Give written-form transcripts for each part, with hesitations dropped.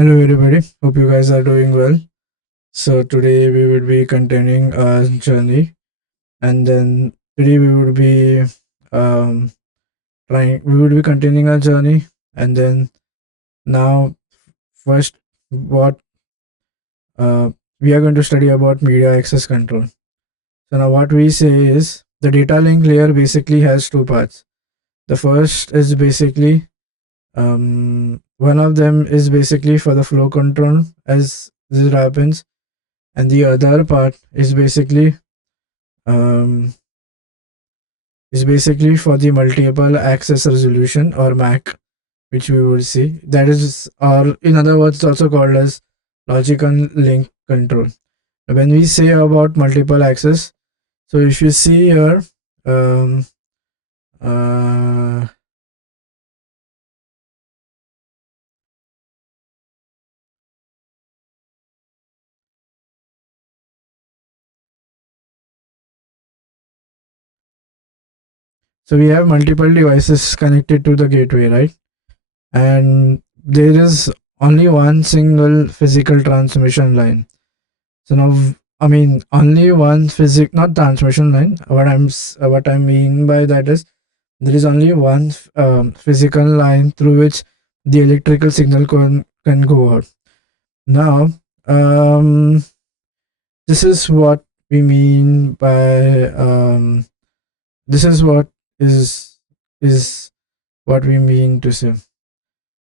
Hello everybody, hope you guys are doing well. So today we will be continuing our journey, and then today we would be um continuing our journey, and then now first what uh we are going to study about media access control. So now what we say is the data link layer basically has two parts. The first is basically one of them is basically for the flow control as this happens, and the other part um, is basically for the multiple access resolution or MAC, which we will see. That is, or in other words, it's also called as logical link control. When we say about multiple access, so if you see here, um, uh, so we have multiple devices connected to the gateway, right? And there is only one single physical transmission line. So now, I mean, only one not transmission line. What I mean by that is there is only one physical line through which the electrical signal can go out. Now, um, this is what we mean by this is what is what we mean to say.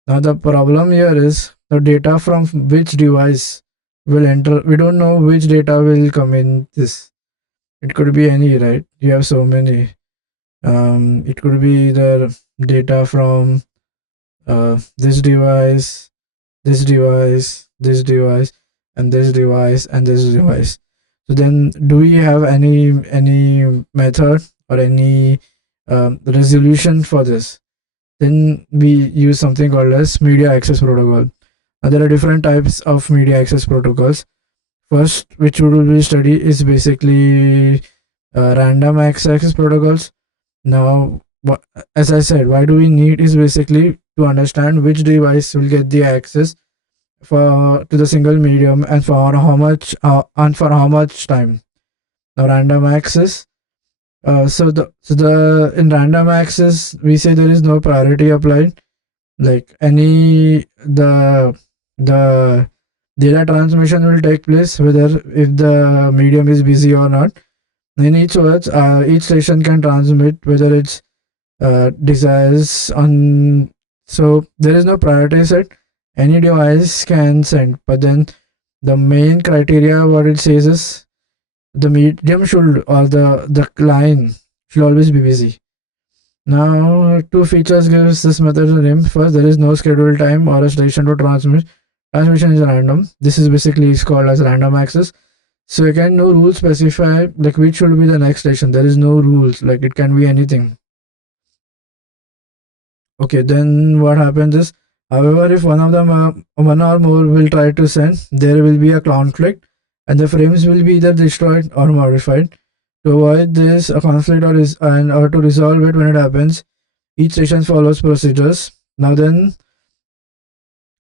Now the problem here is the data from which device will enter. We don't know which data will come in this. It could be any, right? You have so many. It could be the data from this device, this device, this device, and this device, and this device. So then, do we have any method or any resolution for this? Then we use something called as media access protocol. Now, there are different types of media access protocols. First, which we will study is basically random access protocols. Now, as I said, why do we need is basically to understand which device will get the access for to the single medium and for how much time. Now, random access. So the in random access we say there is no priority applied. Like the data transmission will take place whether if the medium is busy or not. In each words, each station can transmit whether it's desires on. So there is no priority set. Any device can send, but then the main criteria what it says is the medium should or the line should always be busy. Now, two features gives this method a name. First, there is no scheduled time or a station to transmit. Transmission is random. This is basically called as random access. So again, no rules specify like which should be the next station. There is no rules. Like it can be anything. Okay, then what happens is, however, if one of them, one or more will try to send, there will be a conflict, and the frames will be either destroyed or modified. To avoid this, a conflict or to resolve it when it happens, each station follows procedures. Now then,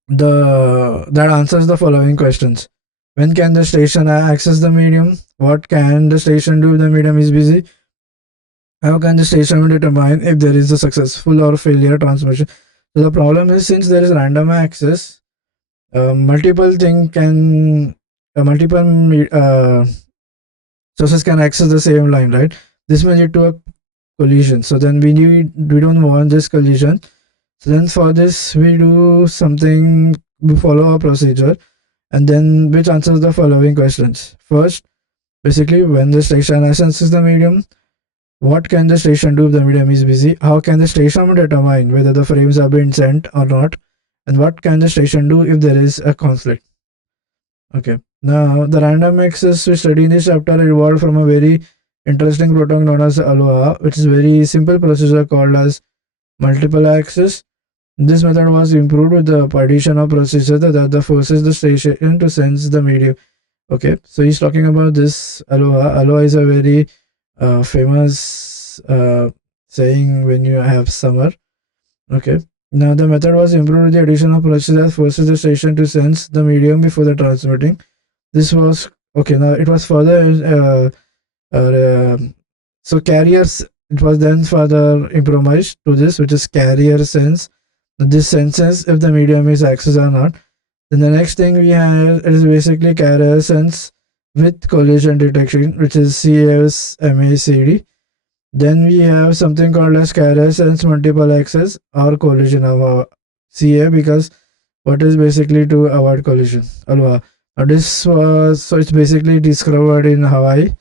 the that answers the following questions: when can the station access the medium? What can the station do if the medium is busy? How can the station determine if there is a successful or failure transmission? So the problem is since there is random access, multiple thing can multiple sources can access the same line, right? This may lead to a collision. So then we don't want this collision. So then for this we do something, we follow a procedure, and then which answers the following questions. First, basically when the station accesses the medium, what can the station do if the medium is busy? How can the station determine whether the frames are being sent or not? And what can the station do if there is a conflict? Okay. Now, the random access we study in this chapter evolved from a very interesting protocol known as ALOHA, which is very simple procedure called as multiple access. This method was improved with the partition of procedure that forces the station to sense the medium. Okay, so he's talking about this ALOHA. ALOHA is a very famous saying when you have summer. Okay, Now the method was improved with the addition of process that forces the station to sense the medium before the transmitting. This was okay. Now it was further so carriers. It was then further improvised to this, which is carrier sense. This senses if the medium is accessed or not. Then the next thing we have is basically carrier sense with collision detection, which is CSMA. Then we have something called as carrier sense multiple access or collision of CA, because what is basically to avoid collision. Aloha. Now this was so it's basically discovered in Hawaii.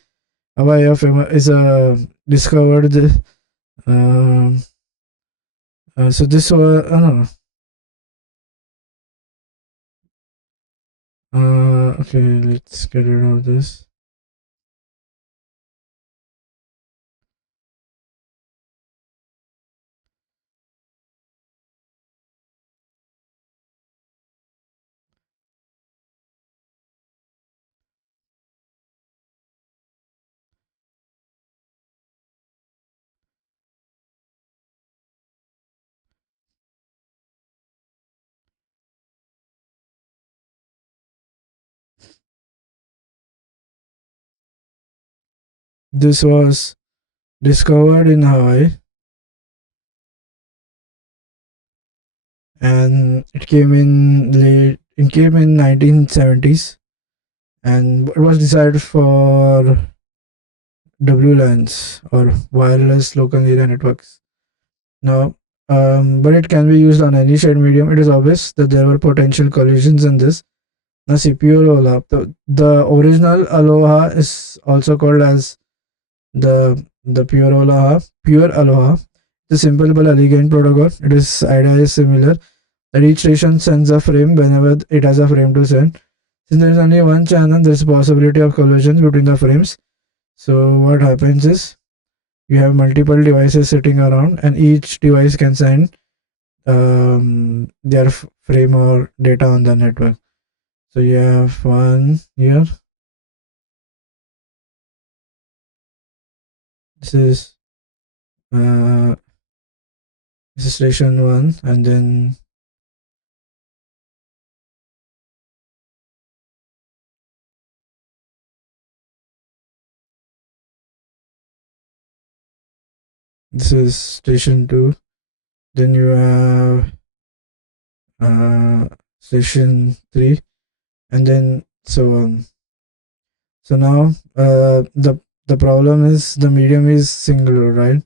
Hawaii of is discovered. Um, so this was okay. Let's get rid of this. This was discovered in Hawaii, and it came in late. It came in 1970s, and it was designed for WLANs or wireless local area networks. Now, but it can be used on any shared medium. It is obvious that there were potential collisions in this. Now, CPU rollup. The original Aloha is also called as the pure Aloha. Pure Aloha. It's a simple but elegant protocol. It is idea is similar. That each station sends a frame whenever it has a frame to send. Since there is only one channel, there is a possibility of collisions between the frames. So what happens is you have multiple devices sitting around, and each device can send their frame or data on the network. So you have one here. This is station 1, and then this is station 2. Then you have station 3, and then so on. So now the problem is the medium is singular, right?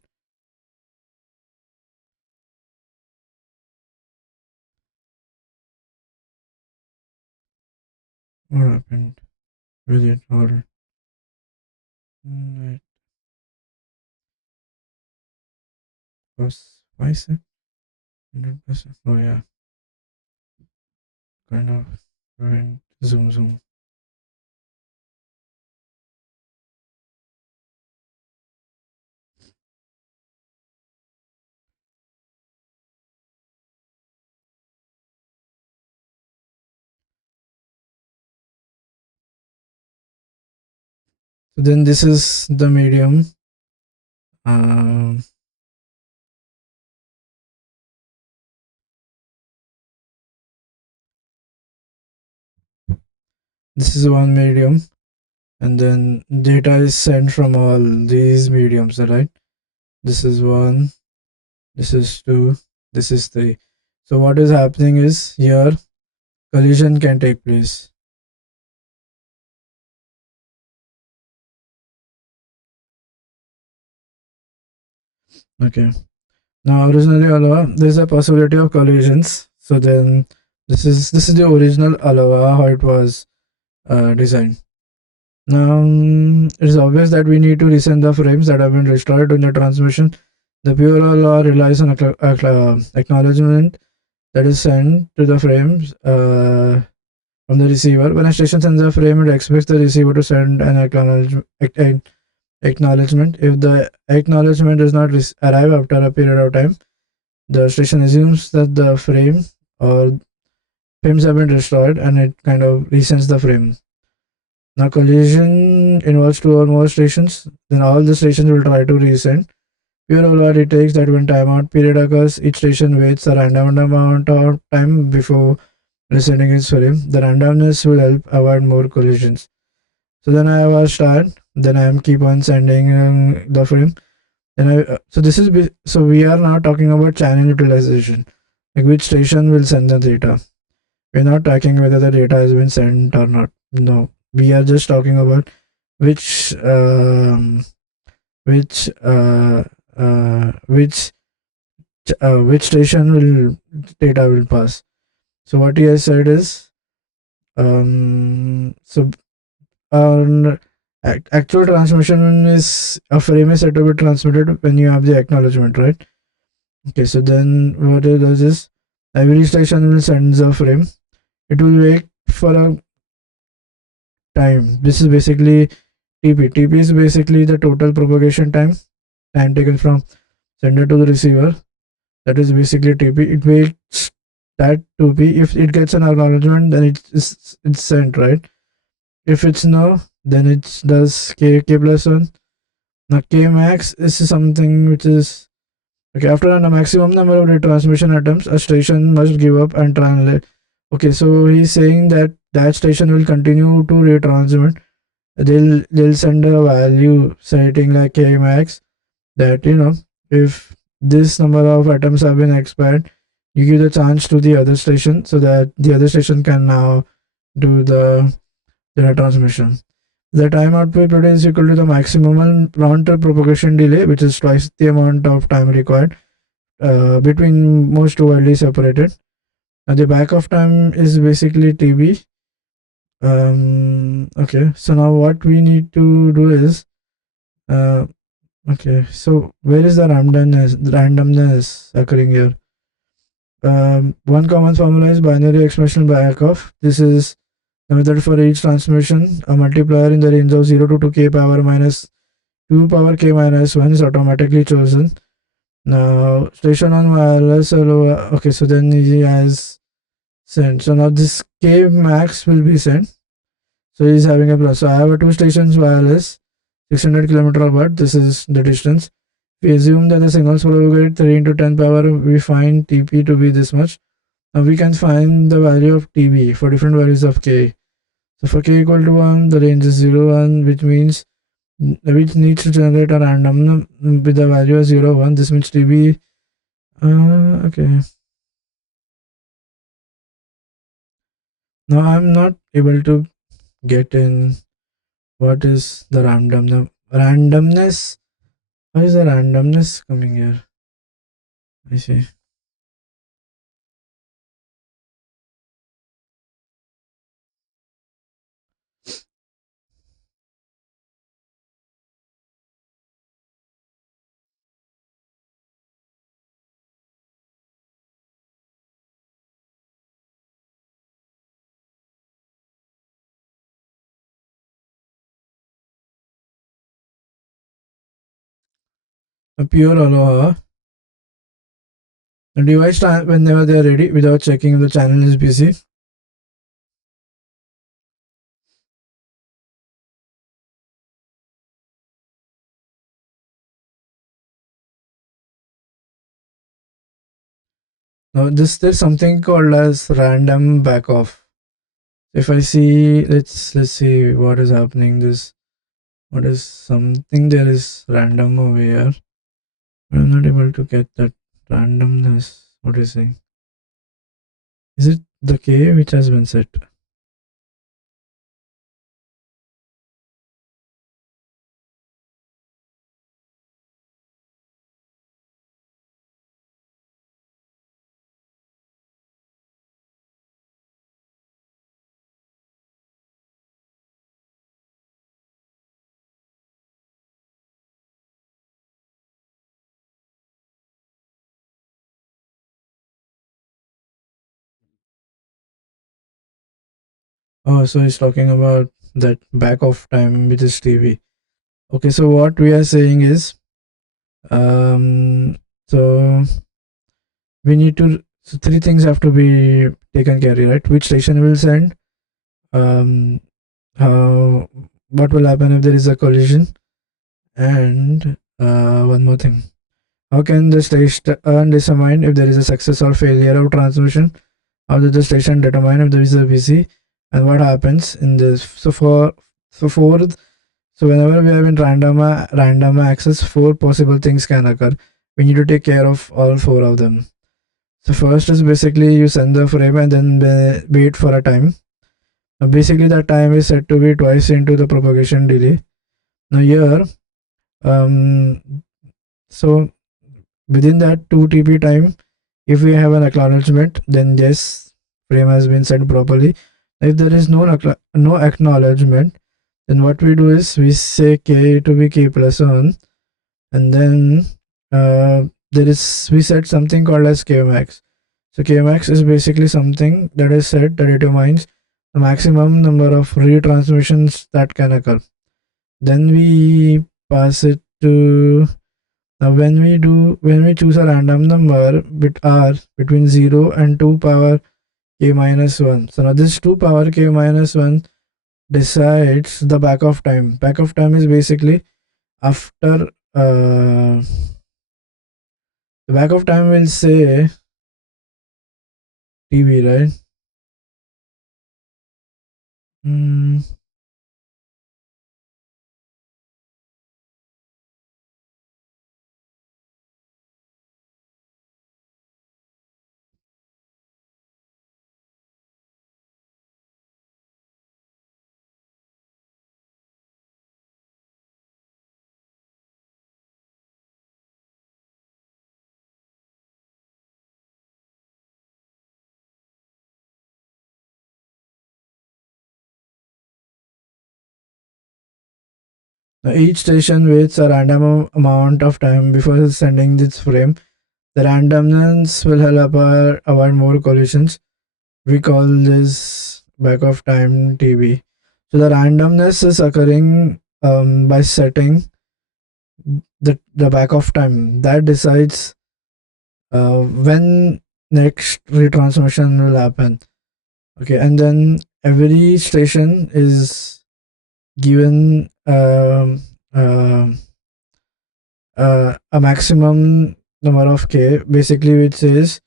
What happened with it? Or it was, why is it 100%? Oh yeah, kind of zoom. So then this is the medium. This is one medium, and then data is sent from all these mediums, right? This is 1, this is 2, this is 3. So what is happening is here collision can take place. Okay. Now originally Aloha, there's a possibility of collisions. So then this is the original Aloha, how it was designed. Now it is obvious that we need to resend the frames that have been destroyed in the transmission. The pure Aloha relies on acknowledgement that is sent to the frames from the receiver. When a station sends a frame, it expects the receiver to send an acknowledgement. If the acknowledgement does not arrive after a period of time, the station assumes that the frame or frames have been destroyed, and it kind of resends the frame. Now collision involves 2 or more stations, then all the stations will try to resend. Pure ALOHA detects that when timeout period occurs, each station waits a random amount of time before resetting its frame. The randomness will help avoid more collisions. So then I have a start, then I am keep on sending the frame. Then so this is so we are now talking about channel utilization, like which station will send the data. We're not talking whether the data has been sent or not. No, we are just talking about which which which station will data will pass. So what he has said is so actual transmission is a frame is said to be transmitted when you have the acknowledgement, right? Okay, so then what it does is every station will send a frame. It will wait for a time. This is basically TP. TP is basically the total propagation time taken from sender to the receiver. That is basically TP. It waits that to be. If it gets an acknowledgement, then it's sent, right? If it's no, then it does k plus 1. Now k max is something which is okay. After a maximum number of retransmission attempts, a station must give up and translate. Okay, so he's saying that that station will continue to retransmit. They'll send a value setting like k max, that if this number of atoms have been expired, you give the chance to the other station so that the other station can now do the data transmission. The time output product is equal to the maximum round trip propagation delay, which is twice the amount of time required between most two widely separated. And the back of time is basically TB. Okay, so now what we need to do is uh, okay, so where is the randomness occurring here? One common formula is binary exponential back off. This is the method for each transmission. A multiplier in the range of 0 to 2k power minus 2 power k minus 1 is automatically chosen. Now, station on wireless ALOHA. Okay, so then he has sent. So now this k max will be sent. So he's having a plus. So I have a two stations wireless, 600 kilometer apart. This is the distance. We assume that the signals propagate 3 into 10 power. We find TP to be this much. Now we can find the value of TB for different values of k. So for k equal to 1, the range is 0, 1, which means which needs to generate a random with the value of 0, 1. This means TB. Okay. Now I'm not able to get in what is the randomness. Why is the randomness coming here? I see. A pure aloha. The device whenever they are ready without checking if the channel is busy. Now there's something called as random back off. If I see, let's see what is happening. What is something there is random over here. I'm not able to get that randomness. What is saying? Is it the k which has been set? Oh, so he's talking about that back off time which is TV. Okay, so what we are saying is, um, so we need to. So three things have to be taken care of, right? Which station will send? Um, how? What will happen if there is a collision? And one more thing. How can the station determine if there is a success or failure of transmission? How does the station determine if there is a busy, and what happens in this? So whenever we have in random access, four possible things can occur. We need to take care of all four of them. So first is basically you send the frame and then wait for a time. Now basically that time is said to be twice into the propagation delay. Now here, um, so within that 2 TP time, if we have an acknowledgement, then yes, frame has been sent properly. If there is no acknowledgement, then what we do is we say k to be k plus 1, and then there is we set something called as k max. So k max is basically something that is set that determines the maximum number of retransmissions that can occur. Then we pass it to, now when we choose a random number bit r between 0 and 2 power k minus 1. So now this 2 power k minus 1 decides the back of time. Back of time is basically after the back of time will say TB, right? Mm, now each station waits a random amount of time before sending this frame. The randomness will help avoid more collisions. We call this back of time TB. So the randomness is occurring by setting the back of time that decides when next retransmission will happen. Okay, and then every station is given a maximum number of k, basically, which is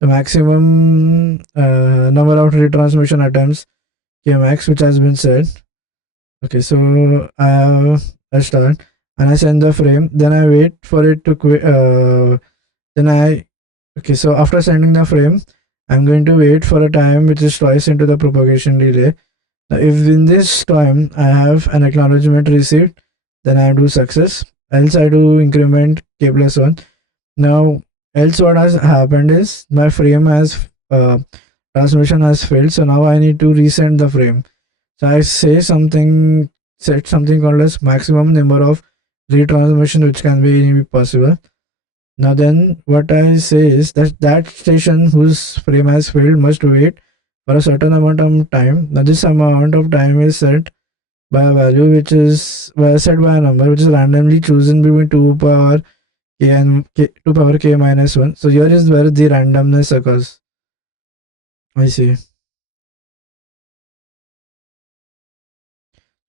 the maximum number of retransmission attempts k max, which has been set. Okay, so I start and I send the frame, then I wait for it to quit. Then I Okay, so after sending the frame, I'm going to wait for a time which is twice into the propagation delay. Now, if in this time I have an acknowledgement received, then I do success. Else I do increment k plus 1. Now, else what has happened is my frame has transmission has failed. So now I need to resend the frame. So I set something called as maximum number of retransmission which can be possible. Now then, what I say is that that station whose frame has failed must wait for a certain amount of time. Now this amount of time is set by a value which is set by a number which is randomly chosen between 2 power k and 2 power k minus 1. So here is where the randomness occurs. I see. So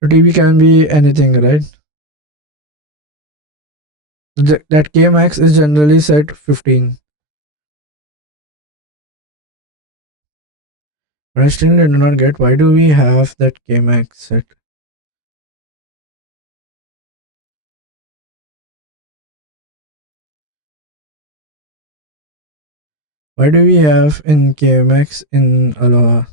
TB can be anything, right? That k max is generally set 15. But I still do not get why do we have that k max set. Why do we have in KMX in Aloha?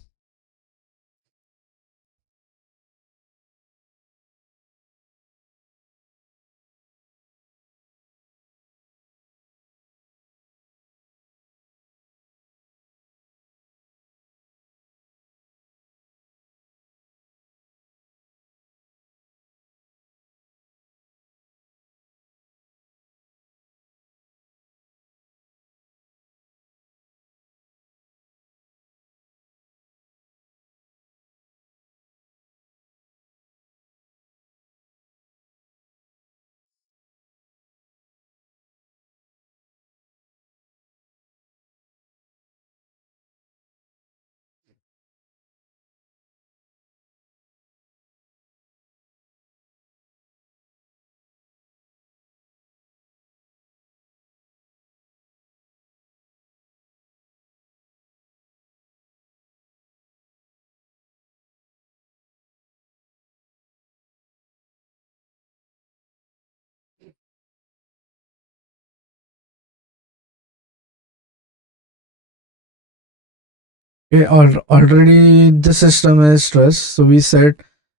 Okay, already the system is stressed, so we set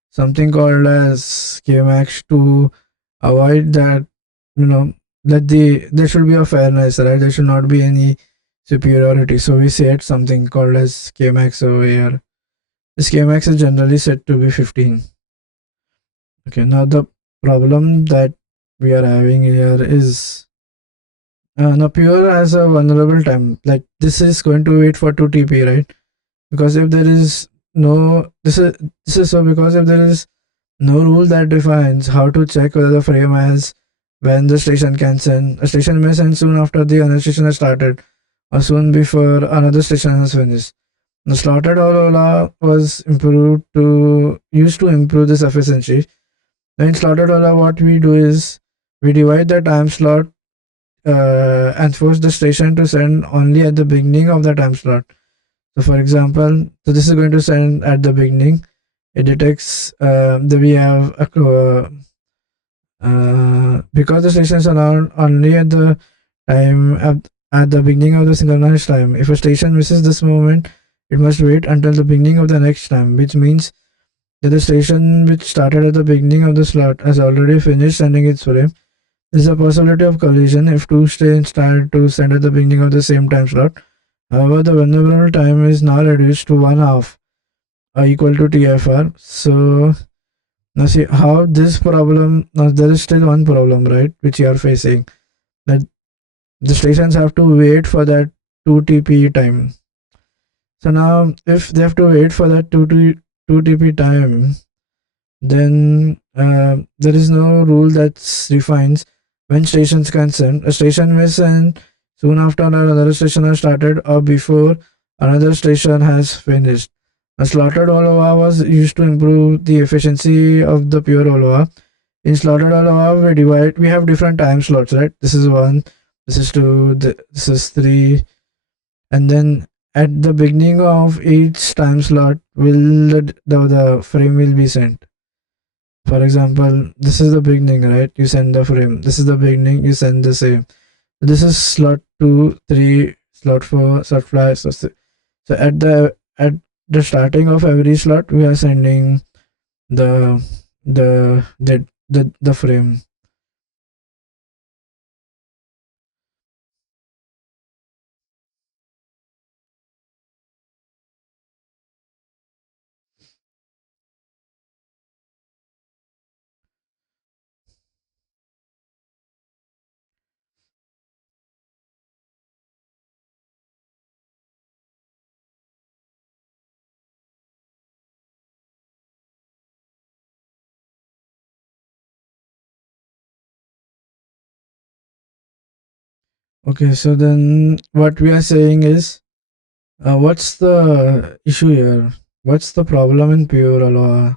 something called as KMax to avoid that. You know that there should be a fairness, right? There should not be any superiority. So we set something called as KMax over here. This KMax is generally set to be 15. Okay, now the problem that we are having here is now pure has a vulnerable time. Like this is going to wait for 2 TP, right? Because if there is no this is so because if there is no rule that defines how to check whether the frame has when the station can send. A station may send soon after the other station has started or soon before another station has finished. The slotted ALOHA was improved to used to improve this efficiency. In slotted ALOHA, what we do is we divide the time slot and force the station to send only at the beginning of the time slot. So, for example, so this is going to send at the beginning. It detects that we have a because the stations are on only at the time at the beginning of the synchronized time. If a station misses this moment, it must wait until the beginning of the next time, which means that the station which started at the beginning of the slot has already finished sending its frame. There is a possibility of collision if two stations start to send at the beginning of the same time slot. However, the vulnerable time is now reduced to one half, equal to TFR. So now see how this problem. Now there is still one problem, right, which you are facing, that the stations have to wait for that 2 TP time. So now if they have to wait for that 2 TP time, then there is no rule that defines when stations can send. A station may send soon after another station has started or before another station has finished. A slotted ALOHA was used to improve the efficiency of the pure ALOHA. In slotted ALOHA, we have different time slots, right? This is one, this is two, this is three, and then at the beginning of each time slot, will the frame will be sent. For example, this is the beginning, right? You send the frame. This is the beginning, you send the same. This is slot 2, 3, slot 4, slot 5. So at the starting of every slot, we are sending the the frame. Okay, so then what we are saying is, what's the issue here? What's the problem in pure Aloha?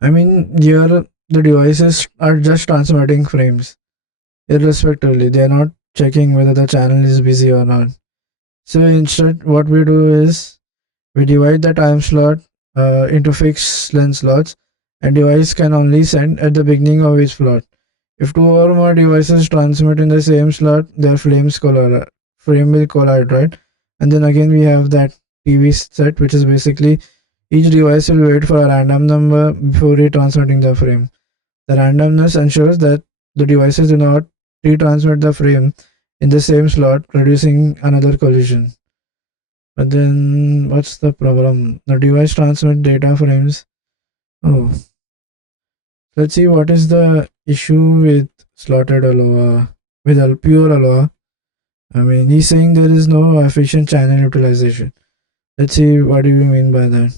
I mean, here the devices are just transmitting frames irrespectively. They are not checking whether the channel is busy or not. So instead, what we do is we divide the time slot into fixed length slots, and device can only send at the beginning of each slot. If two or more devices transmit in the same slot, their frame will collide, right? And then again we have that TV set, which is basically each device will wait for a random number before retransmitting the frame. The randomness ensures that the devices do not retransmit the frame in the same slot, reducing another collision. But then, what's the problem? The device transmit data frames. Oh, let's see what is the issue with slotted Aloha, with pure Aloha. I mean, he's saying there is no efficient channel utilization. Let's see what do you mean by that.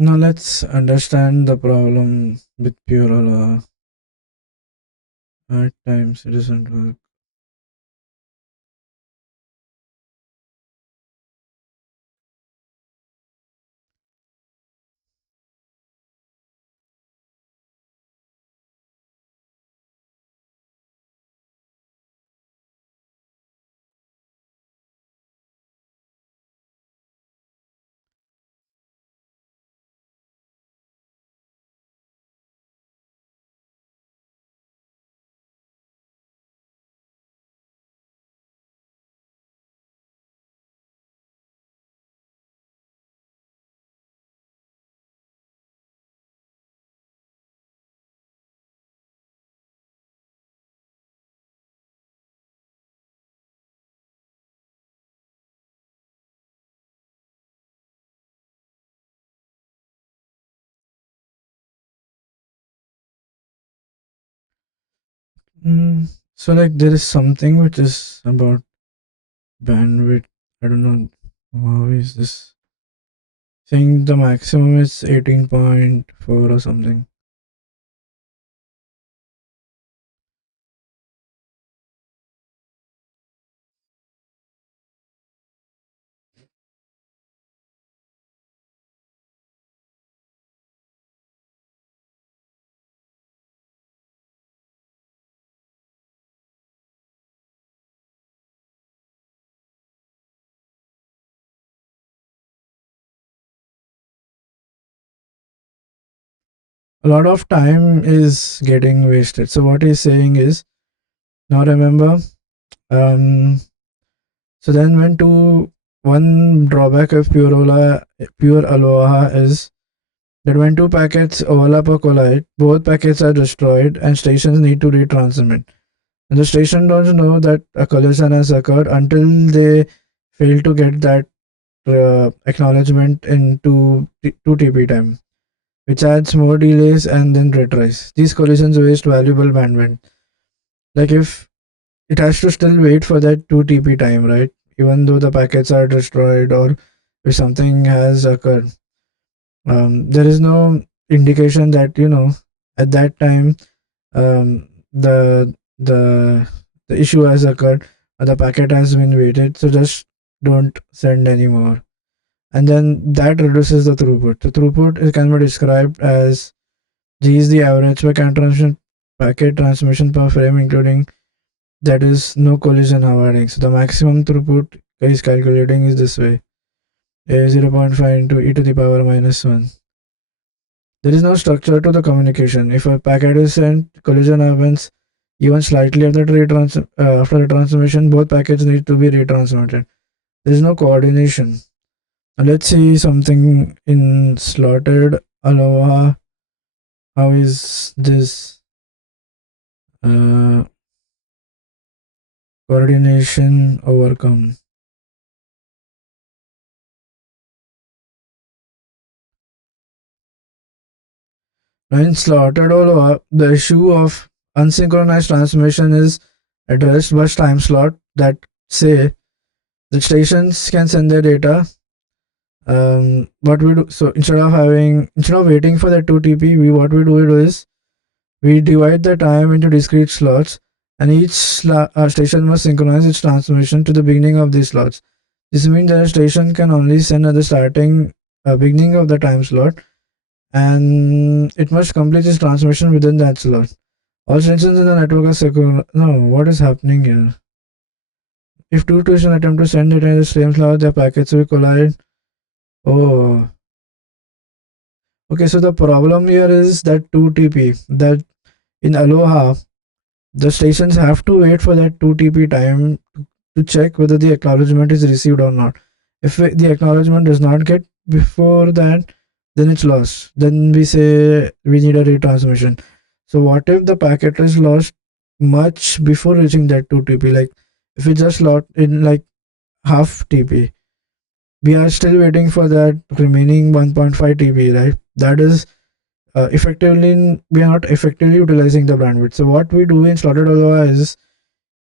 Now let's understand the problem with pure Aloha. At times it doesn't work. So like there is something which is about bandwidth. I don't know how is this saying the maximum is 18.4 or something. A lot of time is getting wasted. So what he's saying is, now remember, um so then when two one drawback of pure Aloha is that when two packets overlap or collide, both packets are destroyed and stations need to retransmit. And the station don't know that a collision has occurred until they fail to get that acknowledgement in 2 TP time, which adds more delays and then retries. These collisions waste valuable bandwidth. Like if it has to still wait for that 2 TP time, right? Even though the packets are destroyed or if something has occurred, there is no indication that at that time the issue has occurred or the packet has been waited. So just don't send anymore, and then that reduces the throughput. The throughput can be described as G is the average packet transmission per frame, including that is no collision avoiding. So the maximum throughput is calculating is this way: 0.5 into e to the power minus 1. There is no structure to the communication. If a packet is sent, collision happens even slightly after the transmission. Both packets need to be retransmitted. There is no coordination. Now let's see something in slotted Aloha. How is this uh, coordination overcome? Now in slotted Aloha, the issue of unsynchronized transmission is addressed by time slot that say the stations can send their data. What we do, so instead of waiting for the 2 TP, we what we do is we divide the time into discrete slots, and each station must synchronize its transmission to the beginning of these slots. This means that a station can only send at the beginning of the time slot, and it must complete its transmission within that slot. All stations in the network are synchronized. No, what is happening here? If two stations attempt to send data in the same slot, their packets will collide. Oh, okay. So the problem here is that 2 TP. That in Aloha, the stations have to wait for that 2 TP time to check whether the acknowledgement is received or not. If the acknowledgement does not get before that, then it's lost. Then we say we need a retransmission. So what if the packet is lost much before reaching that 2 TP? Like if it just lost in like half TP, we are still waiting for that remaining 1.5 TP, right? That is effectively we are not effectively utilizing the bandwidth. So what we do in slotted ALOHA is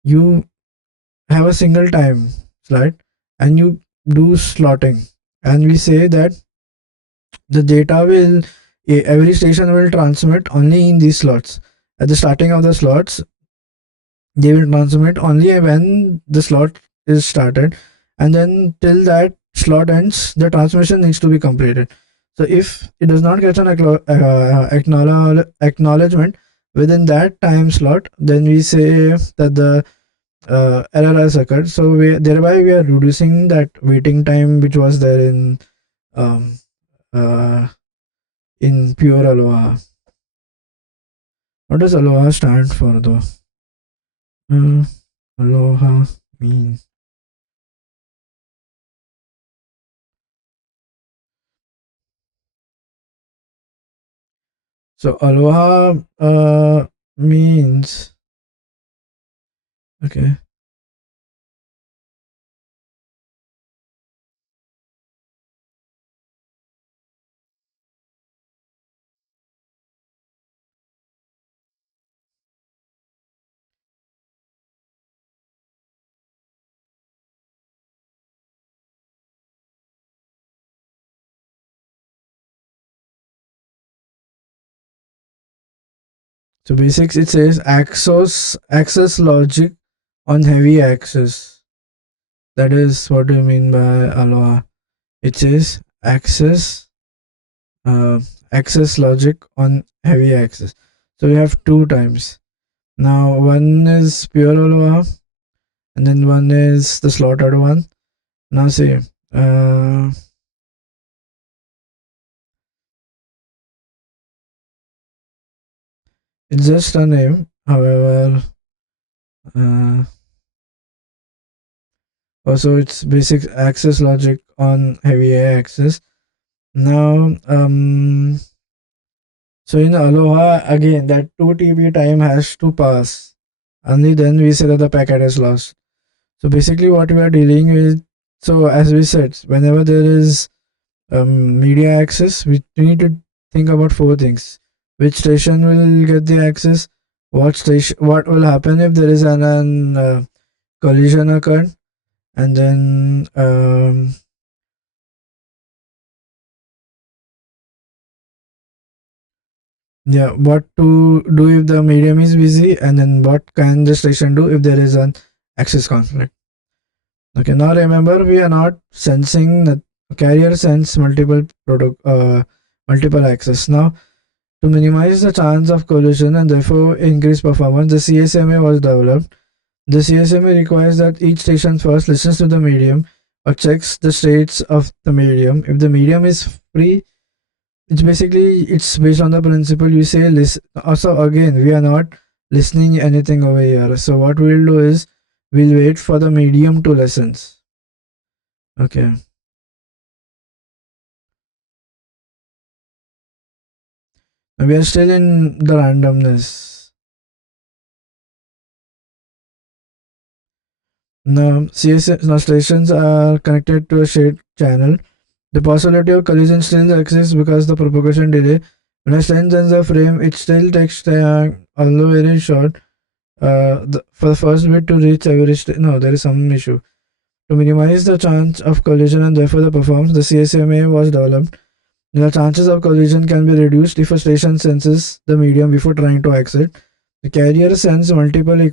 you have a single time slot and you do slotting, and we say that The data will, every station will transmit only in these slots. At the starting of the slots, they will transmit only when the slot is started, and then till that slot ends, the transmission needs to be completed. So if it does not get an acknowledgement within that time slot, then we say that the error has occurred. So thereby we are reducing that waiting time which was there um, uh, in pure Aloha. What does Aloha stand for though? Uh, Aloha means. So Aloha means, okay. So basics, it says access logic on heavy access. That is what do you mean by Aloha. It says uh, access logic on heavy access. So we have two times. Now one is pure Aloha, and then one is the slotted one. Now see, it's just a name. However, uh, also it's basic access logic on heavy access. Now, so in Aloha again, that 2 TB time has to pass. Only then we say that the packet is lost. So basically, what we are dealing with. So as we said, whenever there is media access, we need to think about four things: which station will get the access, what will happen if there is an collision occurred, and then yeah, what to do if the medium is busy, and then what can the station do if there is an access conflict. Okay, now remember, we are not sensing the carrier sense multiple access. Now, to minimize the chance of collision and therefore increase performance, the CSMA was developed. The CSMA requires that each station first listens to the medium or checks the states of the medium. If the medium is free, it's based on the principle you say listen. Also, again, we are not listening anything over here. So what we'll do is we'll wait for the medium to listen. Okay. We are still in the randomness. Now, now stations are connected to a shared channel. The possibility of collision still exists because the propagation delay. When a station sends a frame, it still takes time, although very short, for the first bit to reach every no, there is some issue. To minimize the chance of collision and therefore the performance, the CSMA was developed. The chances of collision can be reduced if a station senses the medium before trying to exit. The carrier sends multiple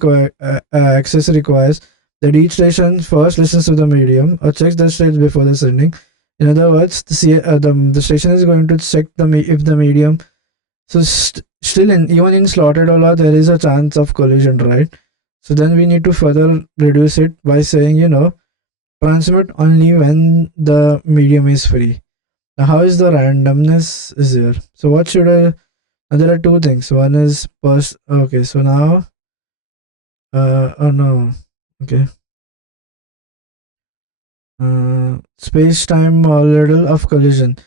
access requires that each station first listens to the medium or checks the states before the sending. In other words, the station is going to check if the medium. So still even in slotted ALOHA there is a chance of collision, right? So then we need to further reduce it by saying transmit only when the medium is free. Now, how is the randomness is here? So what should I? There are two things. One is first. Okay, so now. Oh no. Okay. Space-time model of collision.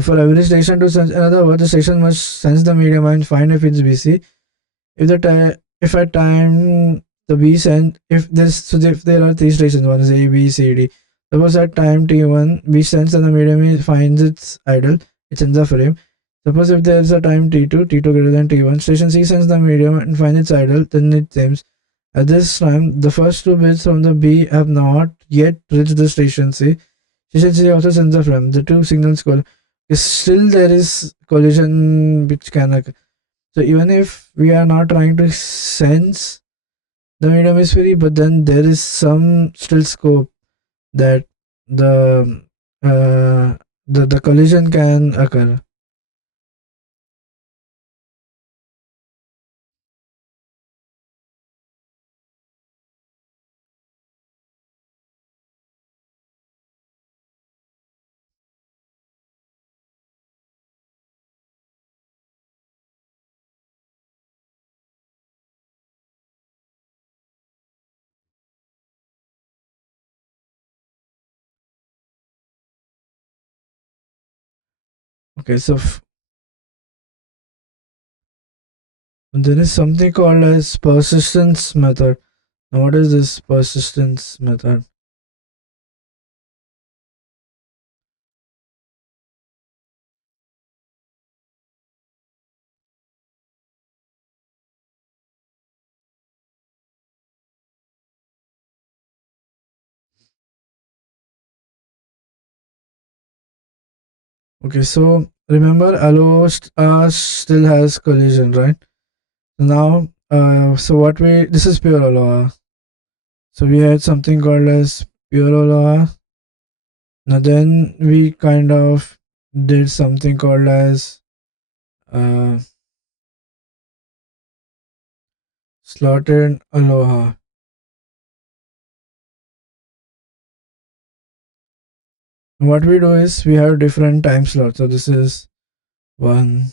For every station to sense, in other words, the station must sense the medium and find if it's busy. If at time the B send if there are three stations, one is A, B, C, D. Suppose at time T1 B sends and the medium finds it's idle, it sends a frame. Suppose if there is a time T2 greater than T1, station C sends the medium and finds it's idle, then it seems. At this time, the first two bits from the B have not yet reached the station C. Station C also sends a frame. The two signals call. still there is collision which can occur. So even if we are not trying to sense the medium is free, but then there is some still scope that the uh, the collision can occur. Okay, so there is something called as persistence method. Now, what is this persistence method? Okay, so remember ALOHA still has collision, right? Now, so what we this is pure ALOHA. So we had something called as pure ALOHA. Now then we kind of did something called as uh, slotted ALOHA. What we do is we have different time slots. So this is one.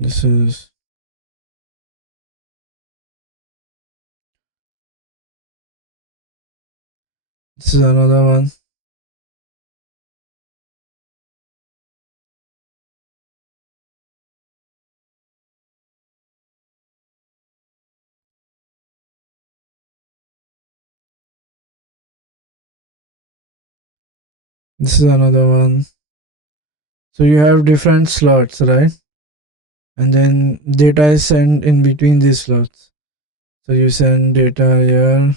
This is another one. This is another one. So you have different slots, right? And then data is sent in between these slots. So you send data here,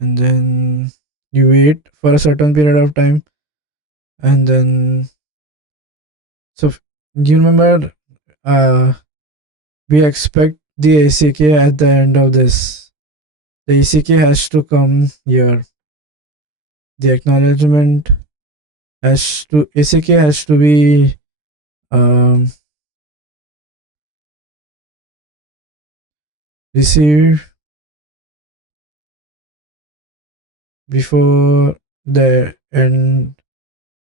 and then you wait for a certain period of time, and then so do you remember we expect the ACK at the end of this. The ACK has to come here. The acknowledgement ACK has to be um, received before the end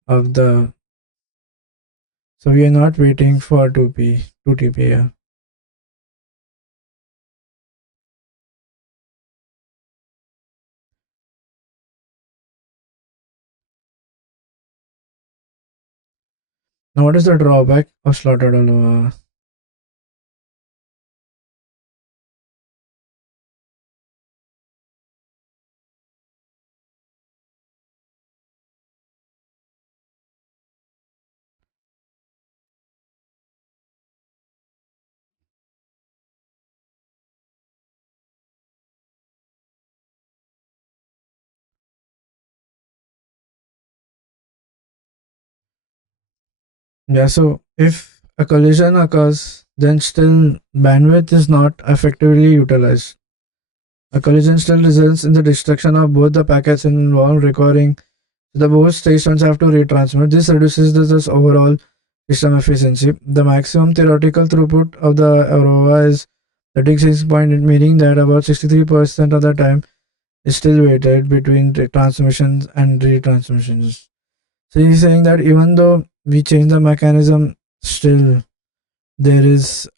of the. So we are not waiting for 2TP here. Now what is the drawback of slotted ALOHA? Yeah, so if a collision occurs, then still bandwidth is not effectively utilized. A collision still results in the destruction of both the packets involved requiring the both stations have to retransmit. This reduces the overall system efficiency. The maximum theoretical throughput of the ALOHA is 36.8, meaning that about 63% of the time is still waited between the transmissions and retransmissions. So he's saying that even though we change the mechanism, still there is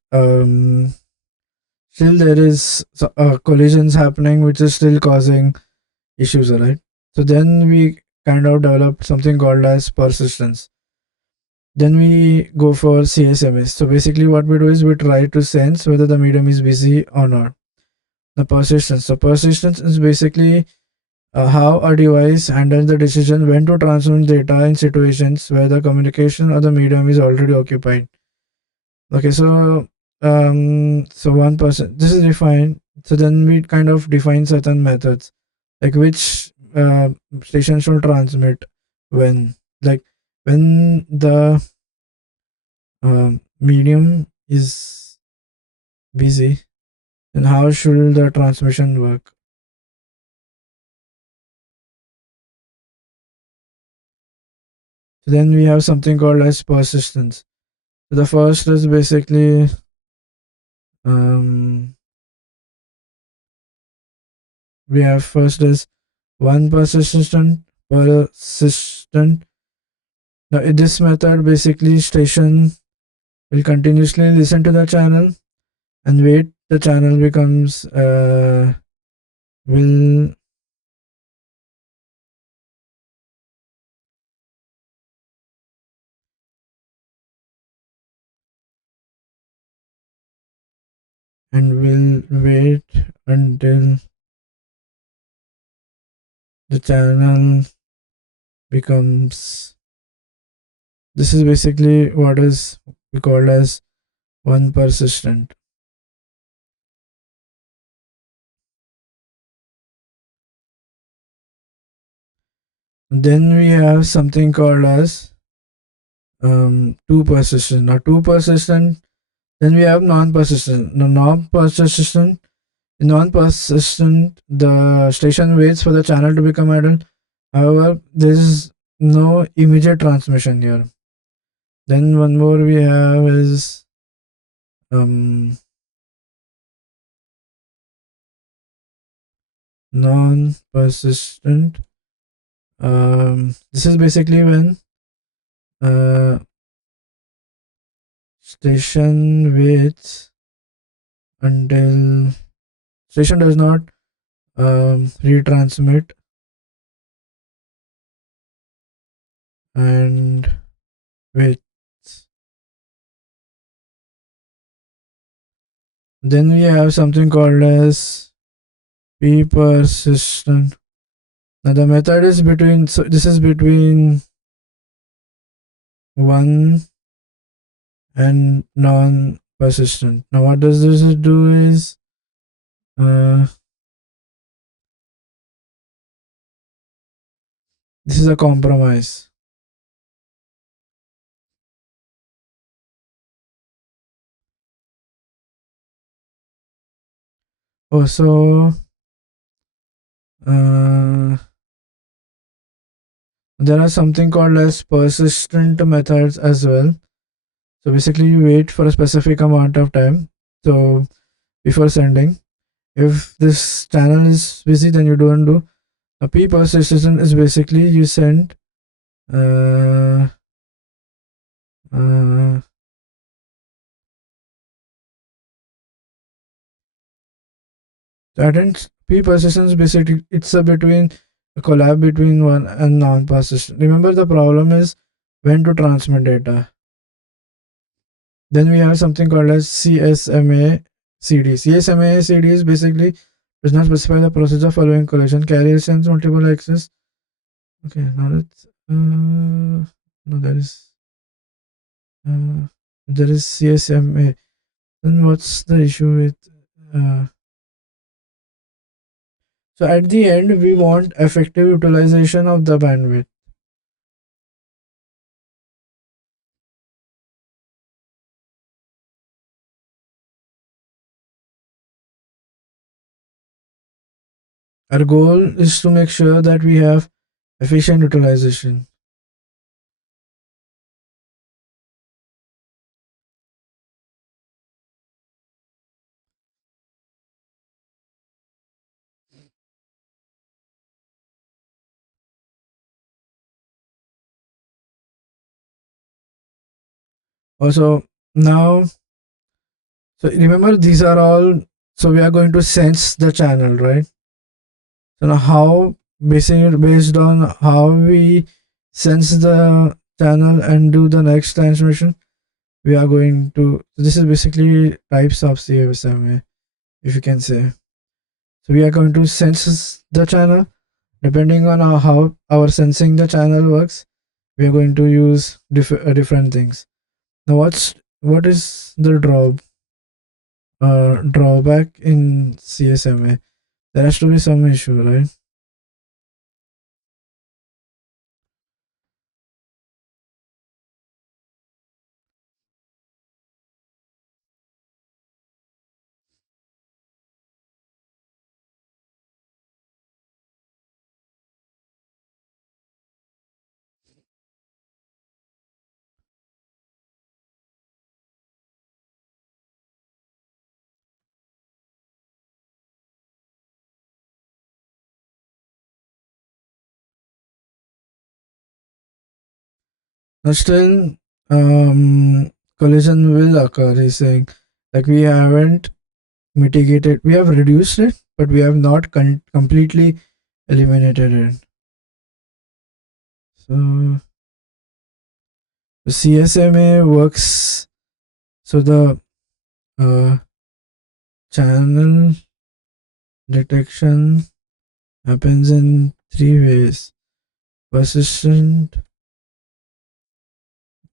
collisions happening, which is still causing issues, right? So then we kind of developed something called as persistence. Then we go for CSMA. So basically, what we do is we try to sense whether the medium is busy or not. The persistence. So persistence is basically how a device handles the decision when to transmit data in situations where the communication or the medium is already occupied. Okay, so 1%. This is defined. So then we kind of define certain methods like which station should transmit when, like when the medium is busy, then how should the transmission work? So then we have something called as persistence. So the first is basically um, we have first is one persistent. Now in this method, basically station will continuously listen to the channel and wait. The channel becomes will and will wait until the channel becomes. This is basically what is we called as one persistent. Then we have something called as two persistent. Now two persistent. Then we have non-persistent. Now non-persistent. In non-persistent, the station waits for the channel to become idle. However, there is no immediate transmission here. Then one more we have is non-persistent. This is basically when uh, station waits until station does not retransmit and waits. Then we have something called as P persistent. Now the method is between, so this is between one and non-persistent. Now what does this do is this is a compromise. Also, there are something called as persistent methods as well. So basically, you wait for a specific amount of time. So before sending, if this channel is busy, then you don't do. A P persistent is basically you send uh, uh, that P persistence is basically it's a between a collab between one and non-persistent. Remember the problem is when to transmit data. Then we have something called as CSMA CD. CSMA CD is basically does not specify the procedure following collision. Carrier sends multiple access. Okay, now let's no, there is CSMA. Then what's the issue with so at the end we want effective utilization of the bandwidth. Our goal is to make sure that we have efficient utilization. Also, now, so remember these are all, so we are going to sense the channel, right? So now how, based on how we sense the channel and do the next transmission, we are going to, so this is basically types of CSMA, if you can say. So we are going to sense the channel. Depending on how our sensing the channel works, we are going to use different things. Now, what is the drawback in CSMA? There has to be some issue, right? Now still, collision will occur. He's saying, like, we haven't mitigated, we have reduced it, but we have not completely eliminated it. So the CSMA works. So the uh, channel detection happens in three ways: persistent,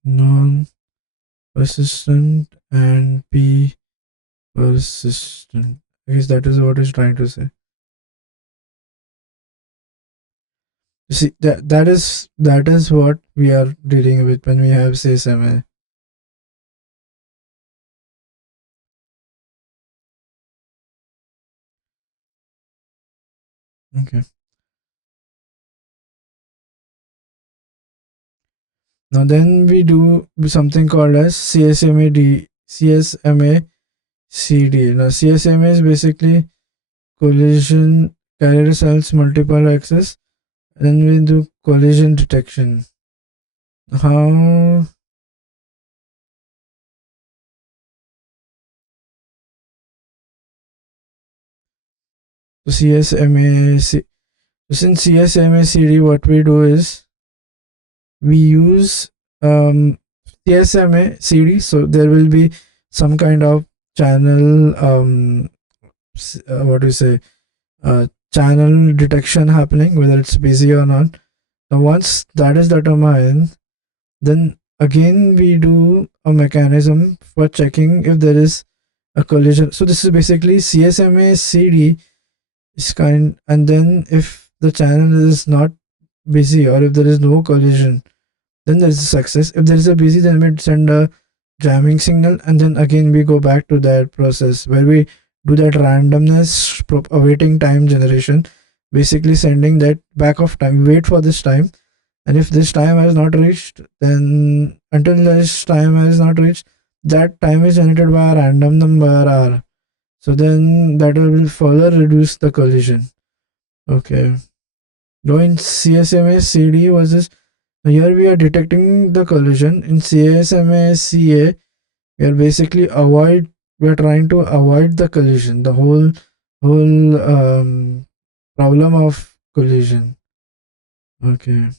non-persistent, and persistent. I guess that is what he's trying to say. You see, that is what we are dealing with when we have CSMA. Okay. Now then we do something called as CSMA CD. Now CSMA is basically collision carrier cells multiple access, and then we do collision detection. How? CSMA since CSMA CD, what we do is we use CSMA CD, so there will be some kind of channel what do you say, channel detection happening, whether it's busy or not. Now once that is determined, then again we do a mechanism for checking if there is a collision. So this is basically CSMA CD is kind, and then if the channel is not busy or if there is no collision, then there is a success. If there is a busy, then we send a jamming signal, and then again we go back to that process where we do that randomness awaiting time generation, basically sending that back of time. Wait for this time, and if this time has not reached, then until this time has not reached, that time is generated by a random number r. So then that will further reduce the collision. Okay. Now in CSMA CD versus, here we are detecting the collision. In CSMA CA, we are basically we are trying to avoid the collision, the whole problem of collision. Okay.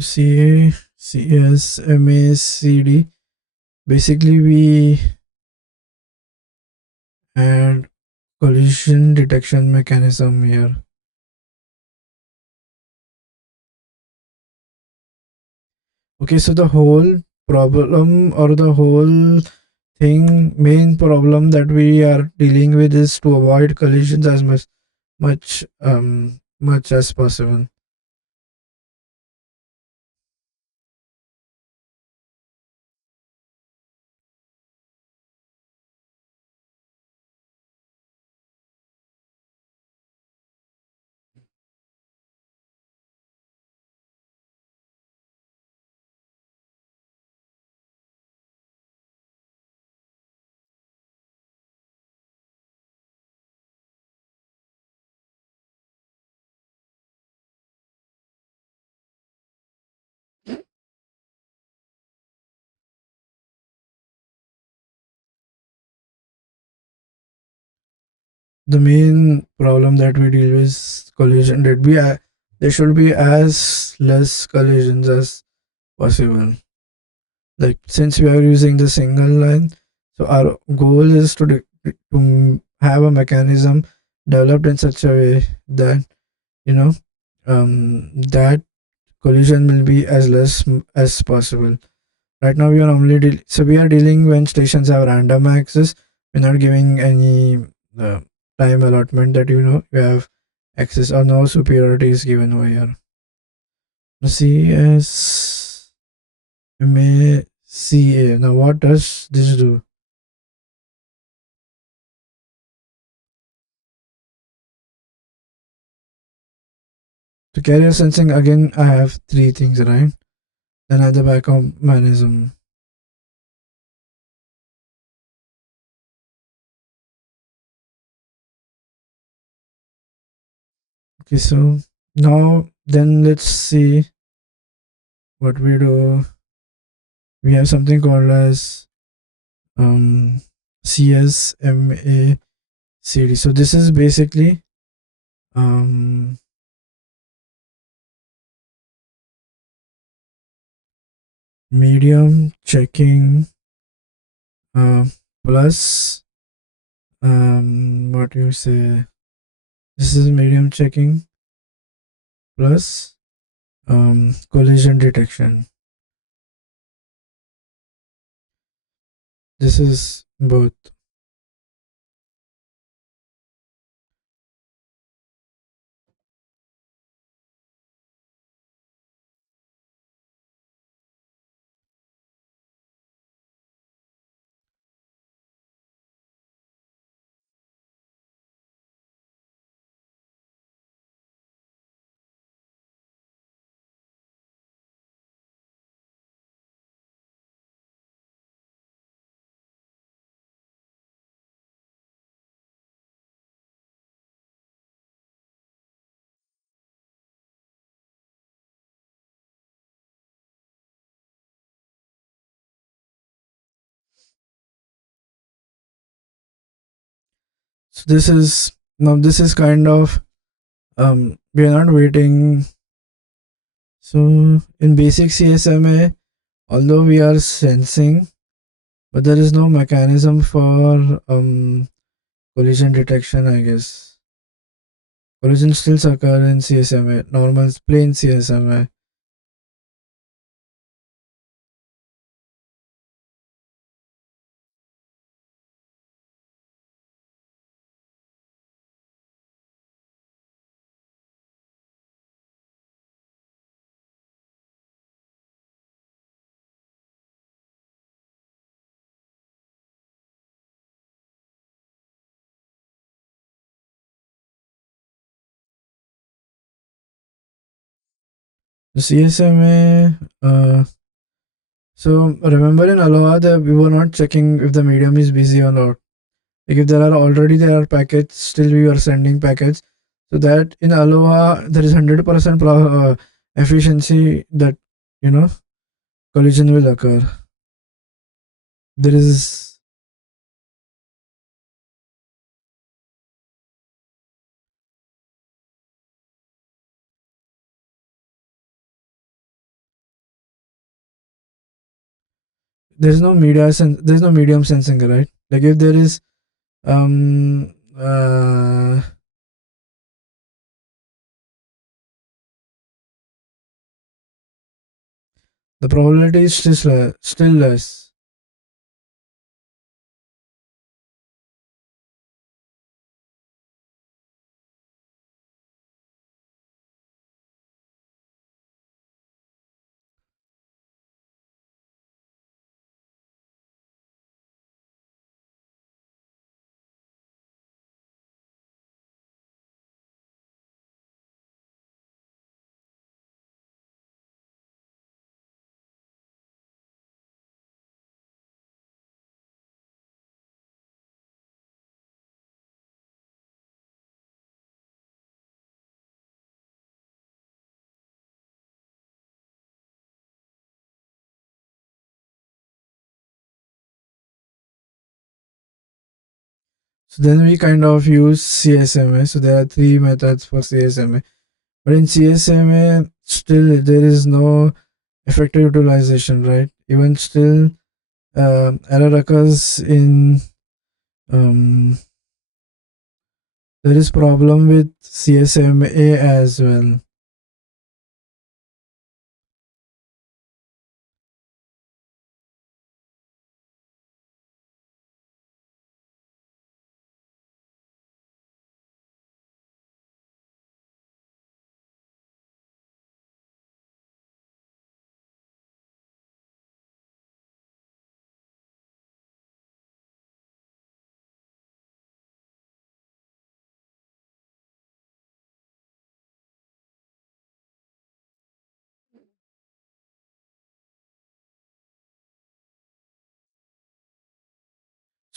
CA CSMA CD, basically we add collision detection mechanism here. Okay, so the whole problem or the whole main problem that we are dealing with is to avoid collisions as much as possible. The main problem that we deal with is collision. There should be as less collisions as possible. Like, since we are using the single line, so our goal is to have a mechanism developed in such a way that, you know, that collision will be as less as possible. Right now we are normally so we are dealing when stations have random access. We're not giving any uh, time allotment that, you have access, or no superiority is given over here. CSMA CA. Now, what does this do? To carrier sensing, again, I have three things, right? Then at the backup mechanism. Okay, so now then let's see what we do. We have something called as um, CSMA CD. So this is basically um, medium checking uh, plus what do you say? This is medium checking plus collision detection. This is both. So this is now this is kind of we are not waiting. So in basic CSMA, although we are sensing, but there is no mechanism for collision detection, I guess. Collision still occur in CSMA, normal plain CSMA. The CSMA, so remember in Aloha that we were not checking if the medium is busy or not. Like if there are packets, still we are sending packets. So that in Aloha there is 100% efficiency that you know collision will occur. There's no medium sensing, right? Like if there is um uh the probability is still less. So then we kind of use CSMA. So there are three methods for CSMA. But in CSMA, still there is no effective utilization, right? Even still, error occurs in there is problem with CSMA as well.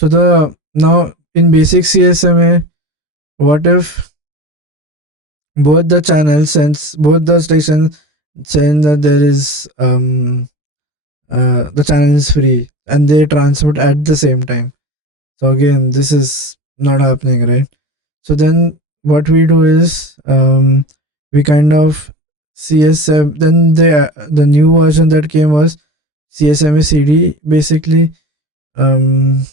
So the now in basic CSMA, what if both the channels sends both the stations saying that there is the channel is free and they transmit at the same time. So again, this is not happening, right? So then what we do is we kind of CSM. Then the new version that came was CSMA CD basically. Um,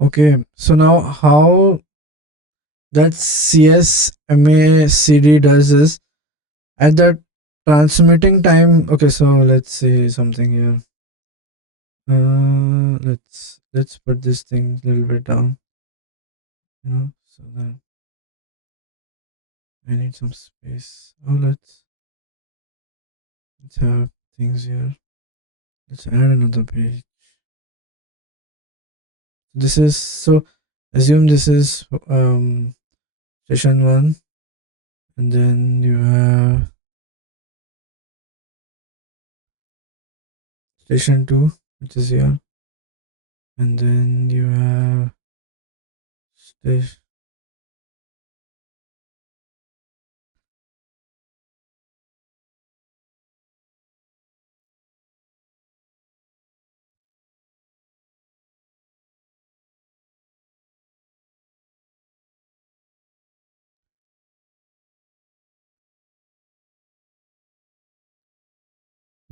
okay, so now how that CSMA CD does is at the transmitting time. Okay, so let's see something here. Let's put this thing a little bit down. So then I need some space. Oh, let's have things here. Let's add another page. This is so assume this is session one, and then you have station two, which is here, and then you have station.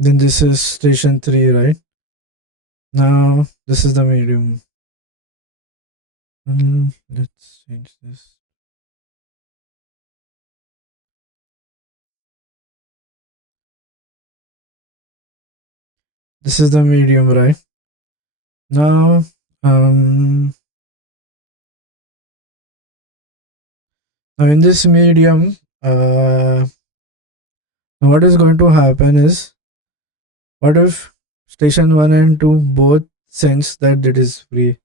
Then this is station three, right? Now this is the medium. Let's change this. This is the medium, right? Now, now in this medium, what is going to happen is, what if station 1 and 2 both sense that it is free?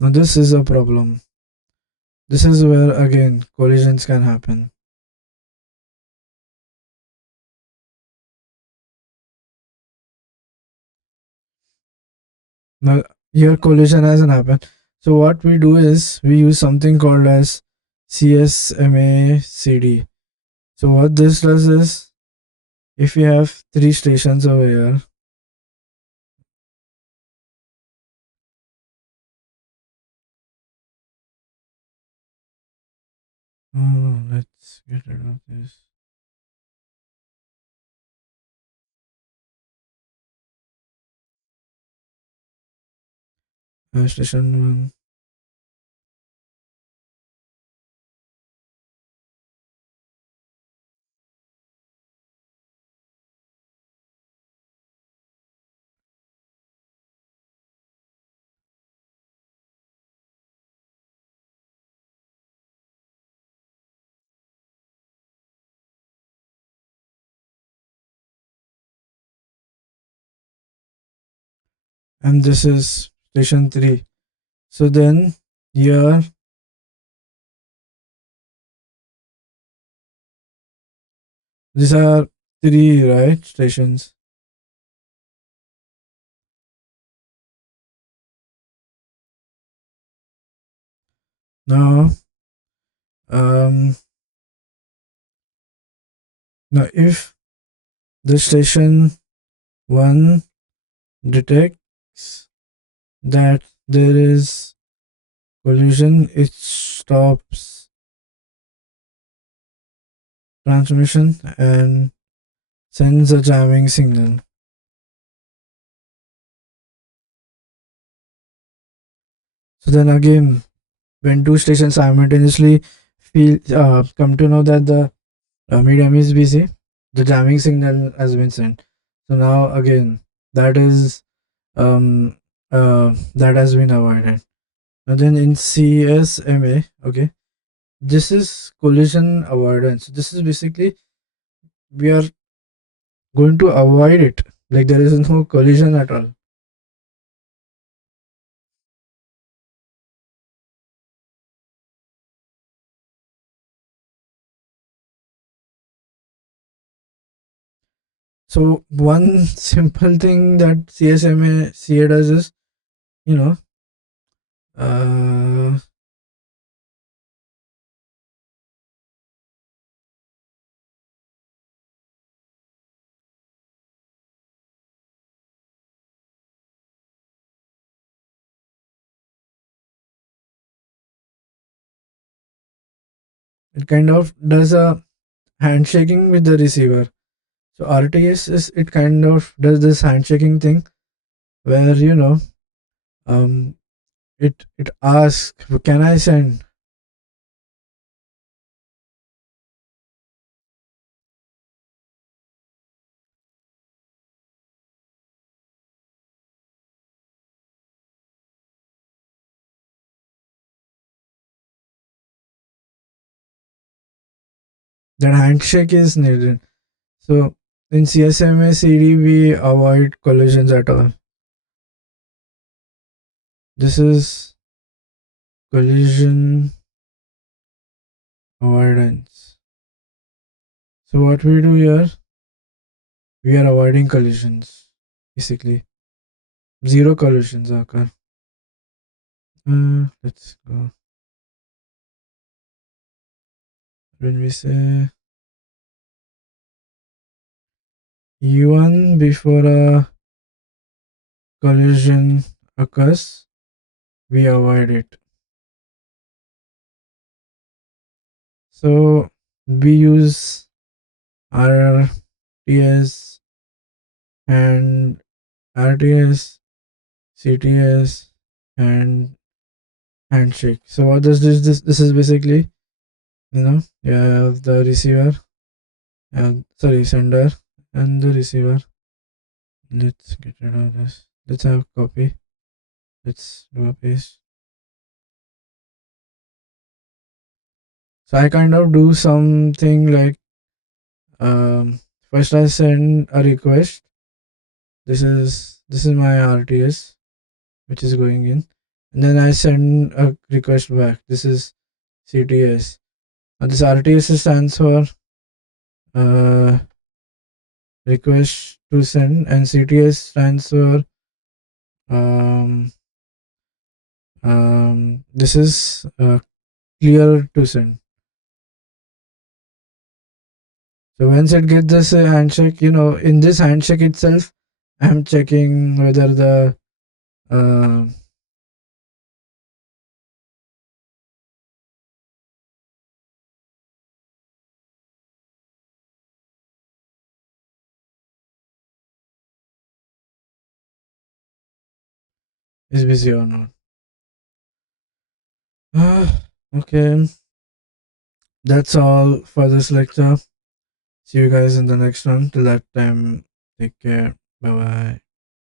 Now this is a problem. This is where again collisions can happen. Now here collision hasn't happened. So what we do is we use something called as CSMA CD. So what this does is, if we have three stations over here, let's get rid of this. Station 1. And this is station 3. So then here these are three, right, stations. Now um now if the station 1 detects that there is collision, it stops transmission and sends a jamming signal. So then again, when two stations simultaneously feel come to know that the medium is busy, the jamming signal has been sent. So now again, that is um that has been avoided. And then in CSMA, okay, this is collision avoidance. This is basically we are going to avoid it. Like there is no collision at all. So one simple thing that CSMA CA does is, you know, uh, it kind of does a handshaking with the receiver. So RTS is it kind of does this handshaking thing where um it asks, can I send? That handshake is needed. So in CSMA CD we avoid collisions at all. This is collision avoidance. So what we do here, we are avoiding collisions basically. Zero collisions occur. Let's go. When we say even before a collision occurs, we avoid it. So we use RTS and RTS, CTS, and handshake. So what does this is basically, you have the receiver and sorry sender and the receiver. Let's get rid of this. Let's have copy. Let's do a paste. So I kind of do something like first I send a request. This is my RTS which is going in, and then I send a request back. This is CTS. And this RTS stands for uh, request to send, and CTS stands for um, this is clear to send. So once it gets this handshake, in this handshake itself, I'm checking whether the uh, is busy or not. Okay, that's all for this lecture. See you guys in the next one. Till that time, take care. Bye bye.